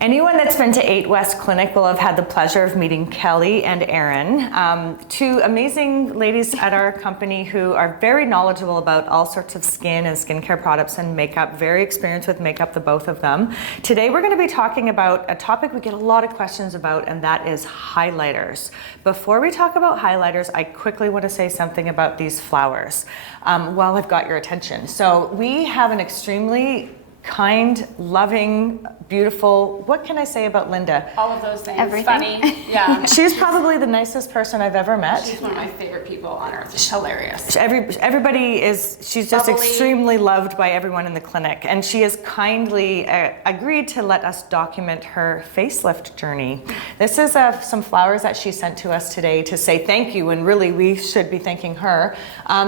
Anyone that's been to 8 West Clinic will have had the pleasure of meeting Kelly and Erin, two amazing ladies at our company who are very knowledgeable about all sorts of skin and skincare products and makeup, very experienced with makeup, the both of them. Today we're going to be talking about a topic we get a lot of questions about, and that is highlighters. Before we talk about highlighters, I quickly want to say something about these flowers while I've got your attention. So we have an extremely kind, loving, beautiful, what can I say about Linda? All of those things. Everything. Funny. Yeah. She's probably the nicest person I've ever met. She's one of my favorite people on earth. She's hilarious. Everybody is, she's just Bubbly. extremely loved by everyone in the clinic. And she has kindly agreed to let us document her facelift journey. This is some flowers that she sent to us today to say thank you, and really we should be thanking her.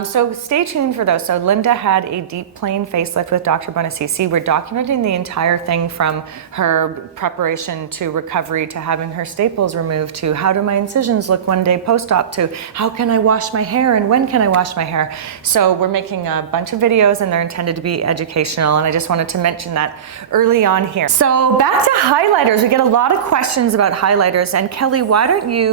So stay tuned for those. So Linda had a deep plane facelift with Dr. Bonacici. We're documenting the entire thing from her preparation to recovery to having her staples removed to how do my incisions look one day post-op to how can I wash my hair and when can I wash my hair. So we're making a bunch of videos and they're intended to be educational, and I just wanted to mention that early on here. So back to highlighters. We get a lot of questions about highlighters, and Kelly,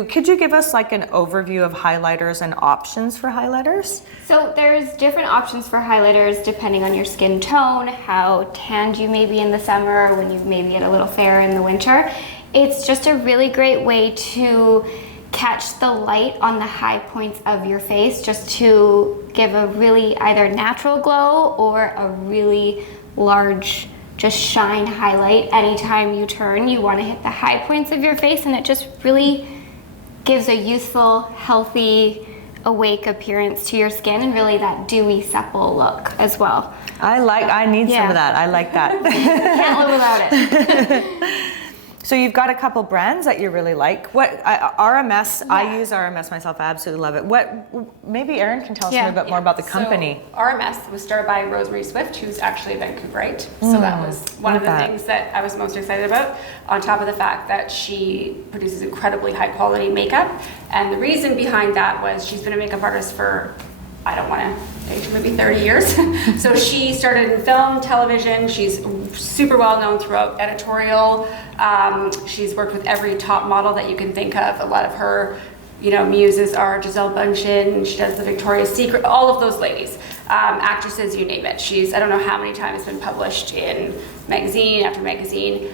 could you give us like an overview of highlighters and options for highlighters? So there's different options for highlighters depending on your skin tone, how tanned you may be in the summer, when you maybe get a little fair in the winter. It's just a really great way to catch the light on the high points of your face, just to give a really either natural glow or a really large just shine highlight. Anytime you turn, you want to hit the high points of your face, and it just really gives a youthful, healthy, awake appearance to your skin, and really that dewy, supple look as well. I need some of that. I like that. Can't live without it. So you've got a couple brands that you really like. RMS, yeah. I use RMS myself. I absolutely love it. Maybe Erin can tell us a little bit more about the company. So RMS was started by Rosemary Swift, who's actually a Vancouverite. So that was one of the things that I was most excited about, on top of the fact that she produces incredibly high quality makeup. And the reason behind that was she's been a makeup artist for, I don't want to age, maybe 30 years. So she started in film, television. She's super well known throughout editorial. She's worked with every top model that you can think of. A lot of her, muses are Gisele Bündchen. She does the Victoria's Secret, all of those ladies, actresses, you name it. I don't know how many times been published in magazine after magazine.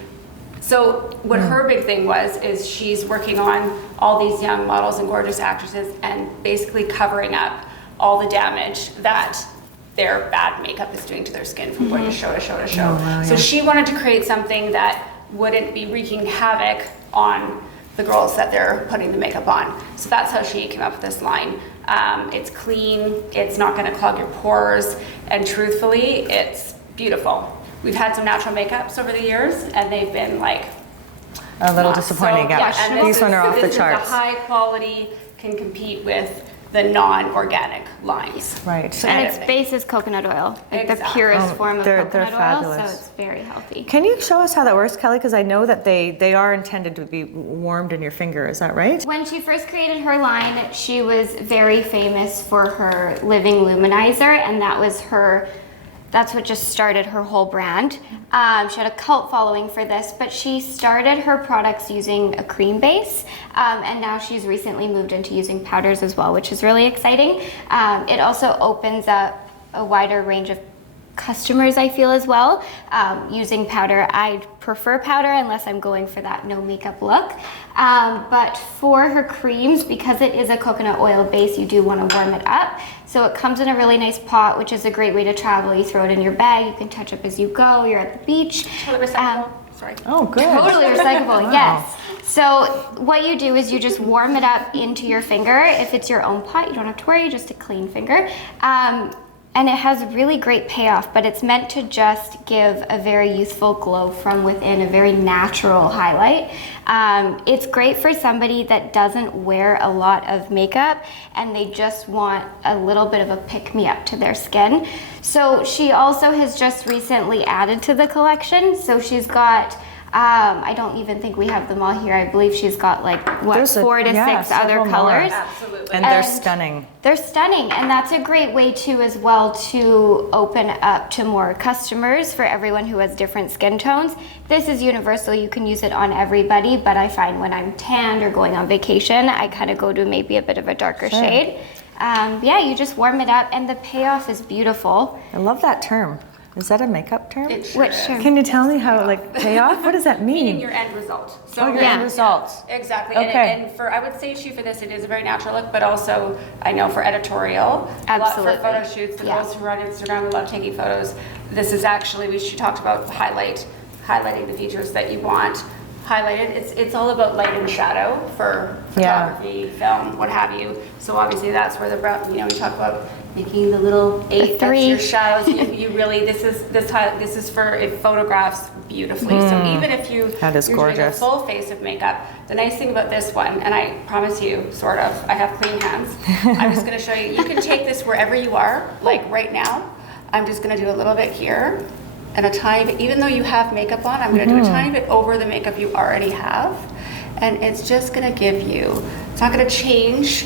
So what her big thing is she's working on all these young models and gorgeous actresses and basically covering up all the damage that their bad makeup is doing to their skin from going to show to show to show. Oh, wow, so she wanted to create something that wouldn't be wreaking havoc on the girls that they're putting the makeup on. So that's how she came up with this line. It's clean, it's not gonna clog your pores, and truthfully, it's beautiful. We've had some natural makeups over the years, and they've been like a little disappointing. These ones are off the charts. This is the high quality, can compete with the non-organic lines. Right. And its base is coconut oil, like the purest form of coconut oil, so it's very healthy. Can you show us how that works, Kelly? Because I know that they are intended to be warmed in your finger, is that right? When she first created her line, she was very famous for her living luminizer, and that's what just started her whole brand. She had a cult following for this, but she started her products using a cream base, and now she's recently moved into using powders as well, which is really exciting. It also opens up a wider range of customers, I feel, as well, using powder. I prefer powder unless I'm going for that no makeup look. But for her creams, because it is a coconut oil base, you do want to warm it up. So it comes in a really nice pot, which is a great way to travel. You throw it in your bag, you can touch up as you go, you're at the beach. Totally recyclable. Sorry. Oh, good. Totally recyclable, Wow. Yes. So what you do is you just warm it up into your finger. If it's your own pot, you don't have to worry, just a clean finger. And it has really great payoff, but it's meant to just give a very youthful glow from within, a very natural highlight. It's great for somebody that doesn't wear a lot of makeup and they just want a little bit of a pick-me-up to their skin. So she also has just recently added to the collection. So she's got I don't even think we have them all here. I believe she's got like, what, There's 4 to 6 other several more. colors. Absolutely. And they're And stunning. They're stunning, and that's a great way too as well to open up to more customers for everyone who has different skin tones. This is universal, you can use it on everybody, but I find when I'm tanned or going on vacation, I kind of go to maybe a bit of a darker shade. Yeah, you just warm it up, and the payoff is beautiful. I love that term. Is that a makeup term? It sure Which is. term? Can you tell me how, like, payoff? What does that mean? Meaning your end result. So Your Yeah. end results. Exactly. Okay. And for, I would say shoot for this, it is a very natural look, but also I know for editorial, Absolutely. a lot for photo shoots, the Yeah. girls who are on Instagram who love taking photos. This is actually, she talked about highlighting the features that you want highlighted. It's all about light and shadow for photography, film, what have you. So obviously that's where the brown, you know, we talk about making the little 8, that's your 3. shadows. You really, this is for, it photographs beautifully. So even if That is you're doing a gorgeous. full face of makeup, the nice thing about this one, and I promise you, sort of, I have clean hands. I'm just gonna show you, you can take this wherever you are, like right now. I'm just gonna do a little bit here, and a tiny bit, even though you have makeup on, I'm gonna do a tiny bit over the makeup you already have. And it's just gonna give you, it's not gonna change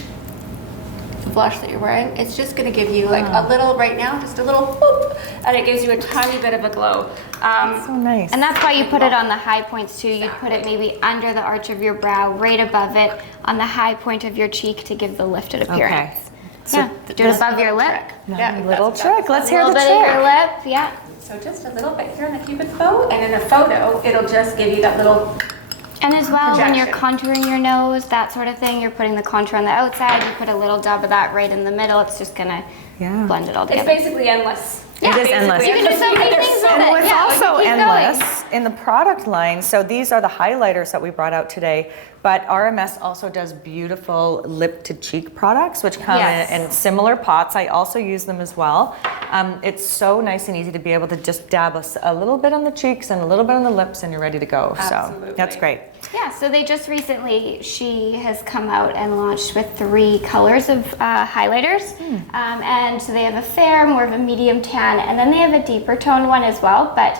the blush that you're wearing, it's just gonna give you like a little, right now, just a little whoop, and it gives you a tiny bit of a glow. So nice. And that's why you put it on the high points too. You'd put it maybe under the arch of your brow, right above it, on the high point of your cheek to give the lifted appearance. Yeah, do it above your lip. Yeah, Little that's- trick. Let's A hear little the bit of your trick. lip, yeah. So just a little bit here in the Cupid's bow, and in a photo, it'll just give you that little, And as well, when you're Projection. contouring your nose, that sort of thing, you're putting the contour on the outside, you put a little dab of that right in the middle, it's just gonna Yeah. blend it all it's together. basically endless. Yeah. It is endless. You can do so many things with And it. what's Yeah, we also can keep endless in the product line, so these are the highlighters that we brought out today, but RMS also does beautiful lip to cheek products, which come Yes. in similar pots. I also use them as well. It's so nice and easy to be able to just dab a little bit on the cheeks and a little bit on the lips, and you're ready to go. So Absolutely. that's great. Yeah, so they just recently, she has come out and launched with 3 colors of highlighters. And so they have a fair, more of a medium tan, and then they have a deeper toned one as well. But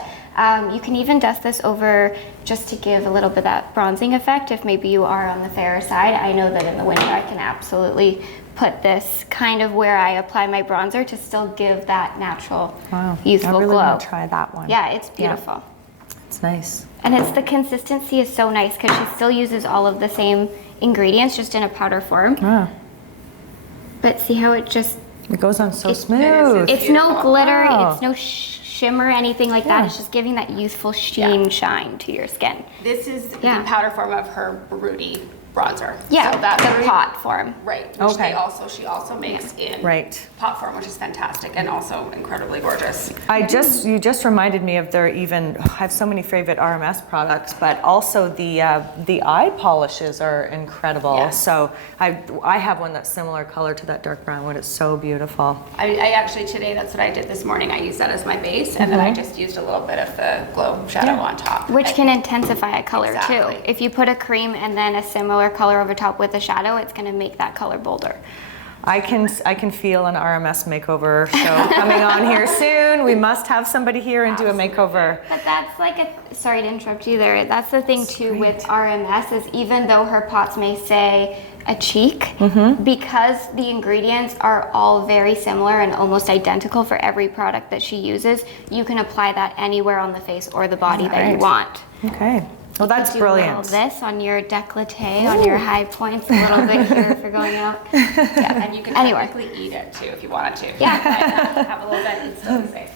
you can even dust this over just to give a little bit of that bronzing effect if maybe you are on the fairer side. I know that in the winter I can absolutely put this kind of where I apply my bronzer to still give that natural, youthful I really glow. want to try that one. Yeah, it's beautiful. It's nice. And it's the consistency is so nice because she still uses all of the same ingredients just in a powder form. Ah, But see how it just, it goes on so It- smooth. it's no beautiful. glitter, Wow. it's no shimmer, anything like that. It's just giving that youthful sheen shine to your skin. This is Yeah. the powder form of her Broody bronzer. Yeah, So that's the pot form. Right, which Okay. she also makes in Right. pot form, which is fantastic and also incredibly gorgeous. You just reminded me of I have so many favorite RMS products, but also the eye polishes are incredible. Yes. So I have one that's similar color to that dark brown one. It's so beautiful. I actually today, that's what I did this morning. I used that as my base, and then I just used a little bit of the glow shadow Yeah. on top. Which can intensify a color too. Exactly. If you put a cream and then a similar color over top with a shadow, it's gonna make that color bolder. I can feel an RMS makeover show coming on here soon. We must have somebody here and do a makeover. But that's like sorry to interrupt you there. That's the thing too with RMS is even though her pots may say a cheek, because the ingredients are all very similar and almost identical for every product that she uses, you can apply that anywhere on the face or the body that you Right. want. Okay. Well, that's Do brilliant. all this on your décolleté, on your high points, a little bit here if you're going out. Yeah, and you can Anywhere. technically eat it too if you wanted to. Yeah. Have a little bit, it's totally safe.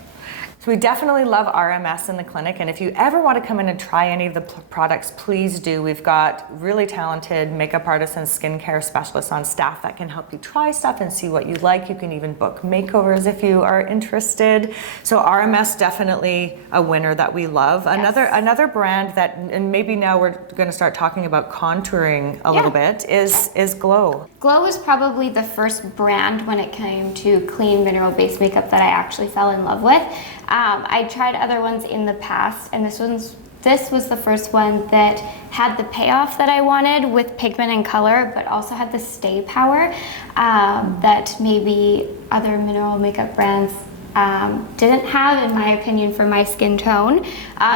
So we definitely love RMS in the clinic, and if you ever want to come in and try any of the products, please do. We've got really talented makeup artists and skincare specialists on staff that can help you try stuff and see what you like. You can even book makeovers if you are interested. So RMS definitely a winner that we love. Another brand that, and maybe now we're going to start talking about contouring a little bit, is Glo. Glo was probably the first brand when it came to clean mineral-based makeup that I actually fell in love with. I tried other ones in the past, and this was the first one that had the payoff that I wanted with pigment and color, but also had the stay power that maybe other mineral makeup brands didn't have, in my opinion, for my skin tone.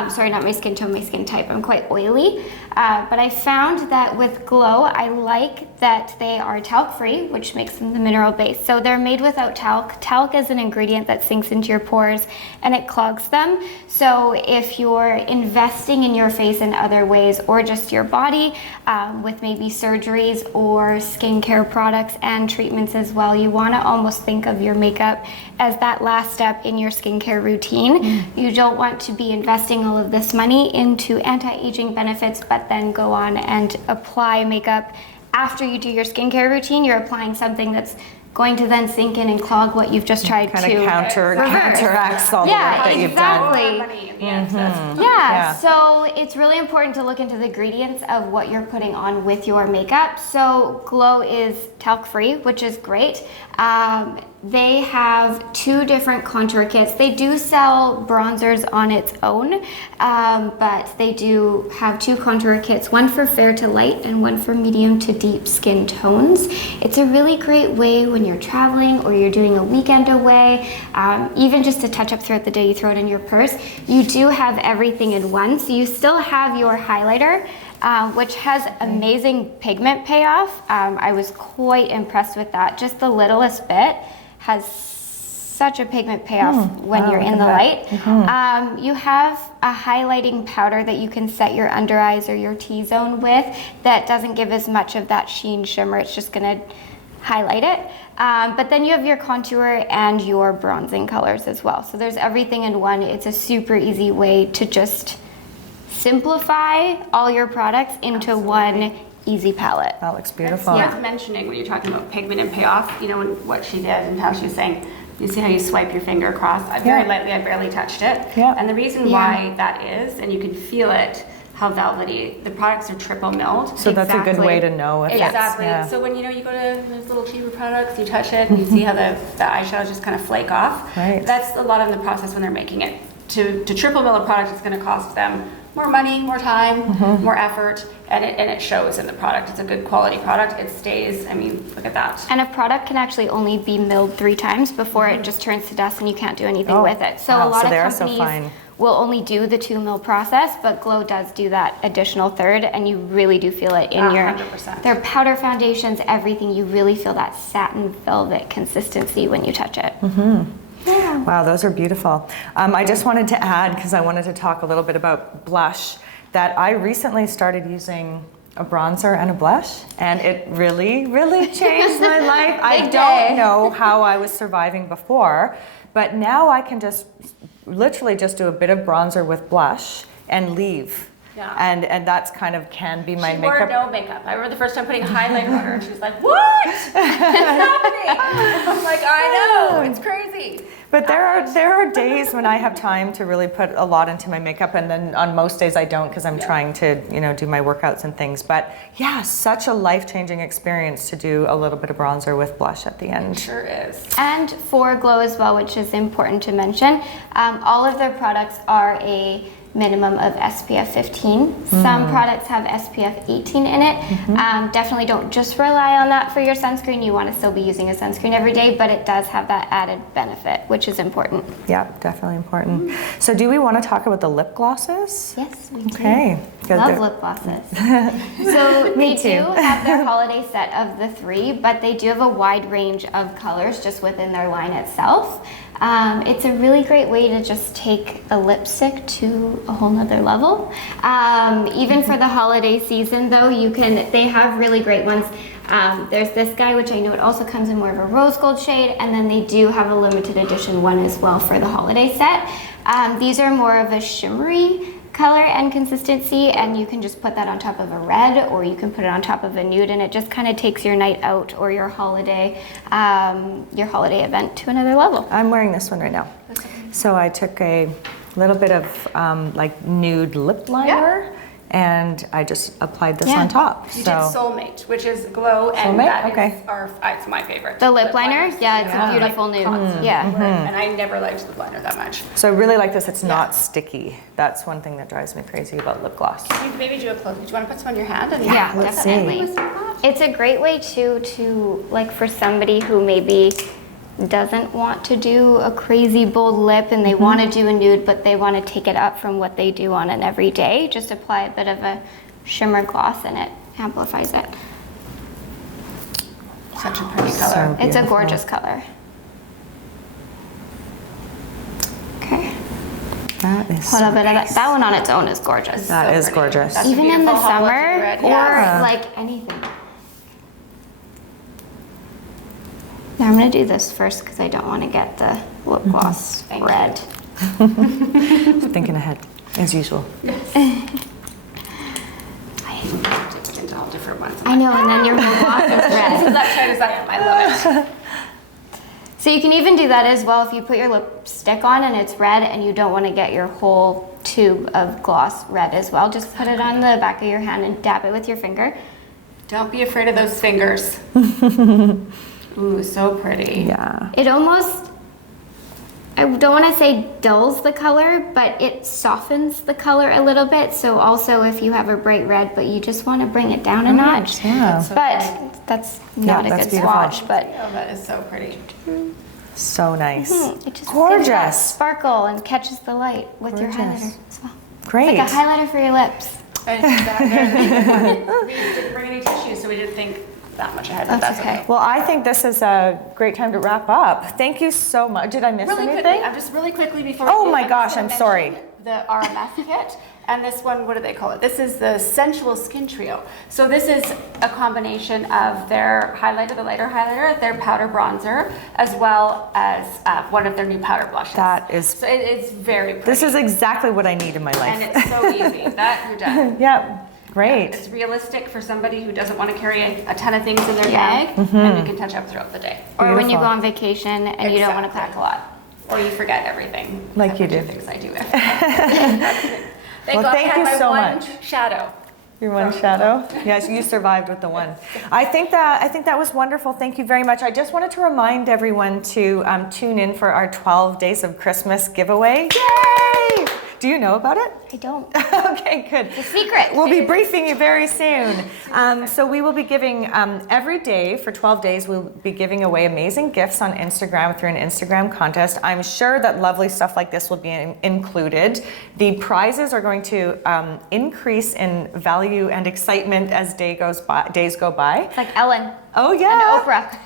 Sorry, not my skin tone, my skin type. I'm quite oily. But I found that with Glo, I like that they are talc-free, which makes them the mineral base. So they're made without talc. Talc is an ingredient that sinks into your pores and it clogs them. So if you're investing in your face in other ways, or just your body with maybe surgeries or skincare products and treatments as well, you want to almost think of your makeup as that last step in your skincare routine. You don't want to be investing all of this money into anti-aging benefits, but then go on and apply makeup after you do your skincare routine. You're applying something that's going to then sink in and clog what you've just tried to counteracts all the work that you've done. Yeah, so it's really important to look into the ingredients of what you're putting on with your makeup. So Glo is talc-free, which is great. They have 2 different contour kits. They do sell bronzers on its own, but they do have 2 contour kits, one for fair to light and one for medium to deep skin tones. It's a really great way when you're traveling or you're doing a weekend away, even just to touch up throughout the day. You throw it in your purse. You do have everything in one, so you still have your highlighter, which has amazing pigment payoff. I was quite impressed with that. Just the littlest bit has such a pigment payoff when you're in the light. You have a highlighting powder that you can set your under eyes or your T-zone with that doesn't give as much of that sheen shimmer. It's just gonna highlight it. But then you have your contour and your bronzing colors as well. So there's everything in one. It's a super easy way to just simplify all your products into one easy palette. That looks beautiful. It's worth mentioning when you're talking about pigment and payoff, you know, what she did and how she was saying, you see how you swipe your finger across? Very lightly, I barely touched it. And the reason why that is, and you can feel it, how velvety, the products are triple milled. So that's a good way to know if it's... So when you go to those little cheaper products, you touch it and you see how the eyeshadows just kind of flake off. That's a lot of the process when they're making it. To triple mill a product, it's going to cost them more money, more time, more effort, and it shows in the product. It's a good quality product. It stays. I mean, look at that. And a product can actually only be milled 3 times before it just turns to dust and you can't do anything with it. So a lot of companies will only do the 2 mill process, but Glo does do that additional third, and you really do feel it in 100%. Their powder foundations, everything. You really feel that satin velvet consistency when you touch it. Yeah. Wow, those are beautiful. I just wanted to add, because I wanted to talk a little bit about blush, that I recently started using a bronzer and a blush, and it really, really changed my life. I don't know how I was surviving before, but now I can just literally just do a bit of bronzer with blush and leave. And that's kind of can be my makeup. She wore no makeup. I remember the first time putting highlighter on her, and she was like, "What? What's happening?" I'm like, "I know, it's crazy." But there are days when I have time to really put a lot into my makeup, and then on most days I don't, because I'm trying to do my workouts and things. But yeah, such a life-changing experience to do a little bit of bronzer with blush at the end. It sure is. And for Glo as well, which is important to mention, all of their products are a minimum of SPF 15. Some products have SPF 18 in it. Definitely don't just rely on that for your sunscreen. You want to still be using a sunscreen every day, but it does have that added benefit, which is important. Yeah, definitely important. So do we want to talk about the lip glosses? Yes, we do. Okay. Love lip glosses. So they do have their holiday set of the 3, but they do have a wide range of colors just within their line itself. It's a really great way to just take a lipstick to a whole nother level. Even for the holiday season though, they have really great ones. There's this guy, which I know it also comes in more of a rose gold shade, and then they do have a limited edition one as well for the holiday set. These are more of a shimmery color and consistency, and you can just put that on top of a red, or you can put it on top of a nude, and it just kind of takes your night out or your holiday event to another level. I'm wearing this one right now. So I took a little bit of like nude lip liner, and I just applied this on top. You did Soulmate, which is Glo, and it's my favorite. The lip liner? Yeah, it's a beautiful nude. And I never liked lip liner that much. So I really like this. It's not sticky. That's one thing that drives me crazy about lip gloss. You can maybe do a close. Do you want to put some on your hand? Yeah, definitely. It's a great way to like for somebody who maybe doesn't want to do a crazy bold lip and they want to do a nude, but they want to take it up from what they do on an everyday, just apply a bit of a shimmer gloss and it amplifies it. Such a pretty color. It's a gorgeous color. Okay. That is A little bit of that. That one on its own is gorgeous. That is gorgeous. That's a Even in the beautiful hot summer blush red. or Yeah. like anything. Now I'm gonna do this first because I don't want to get the lip gloss Thank red. Thinking ahead, as usual. Dipped into all different ones. I know, and then your lip gloss is red. That tight as I am, I love it. So you can even do that as well if you put your lipstick on and it's red and you don't want to get your whole tube of gloss red as well. Just put it on the back of your hand and dab it with your finger. Don't be afraid of those fingers. Ooh, so pretty. Yeah. It almost, I don't want to say dulls the color, but it softens the color a little bit. So also if you have a bright red, but you just want to bring it down a notch. Yeah. But that's not a that's good beautiful. swatch, but Oh, that is so pretty. So nice. it just gives that Gorgeous. sparkle and catches the light with your Gorgeous. highlighter as well. Great. Like a highlighter for your lips. We didn't bring any tissues, so we didn't think that much ahead, but That's that's okay. okay. Well, I think this is a great time to wrap up. Thank you so much. Did I miss Really anything? quickly, I'm just really quickly before. Oh we do, my I'm gosh, just gonna I'm sorry. mention The RMS kit, and this one, what do they call it? This is the Sensual Skin Trio. So this is a combination of their highlighter, the lighter highlighter, their powder bronzer, as well as one of their new powder blushes. That is- So it's very pretty. This is exactly what I need in my and life. it's so easy. That you're done. Yep. Great. It's realistic for somebody who doesn't want to carry a ton of things in their Yeah. bag, and you can touch up throughout the day. Or when you Beautiful. go on vacation and you don't want to pack a lot. Or you forget everything. Like you except do. for 2 things I do. Thank Well, God I thank had you my so one much. shadow. Your one shadow? Yes, you survived with the one. I think that was wonderful. Thank you very much. I just wanted to remind everyone to tune in for our 12 Days of Christmas giveaway. Yay! Do you know about it? I don't. Okay, good. It's a secret. We'll be briefing you very soon. So we will be giving, every day for 12 days, we'll be giving away amazing gifts on Instagram through an Instagram contest. I'm sure that lovely stuff like this will be included. The prizes are going to increase in value and excitement as days go by. It's like Ellen Oh and yeah. Oprah.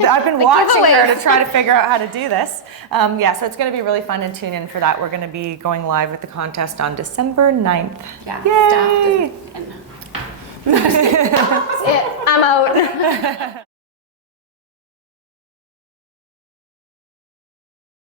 I've been The watching her giveaways. to try to figure out how to do this. Yeah, so it's going to be really fun, and tune in for that. We're going to be going live with the contest on December 9th. Yeah, Yay! staff doesn't. I'm out.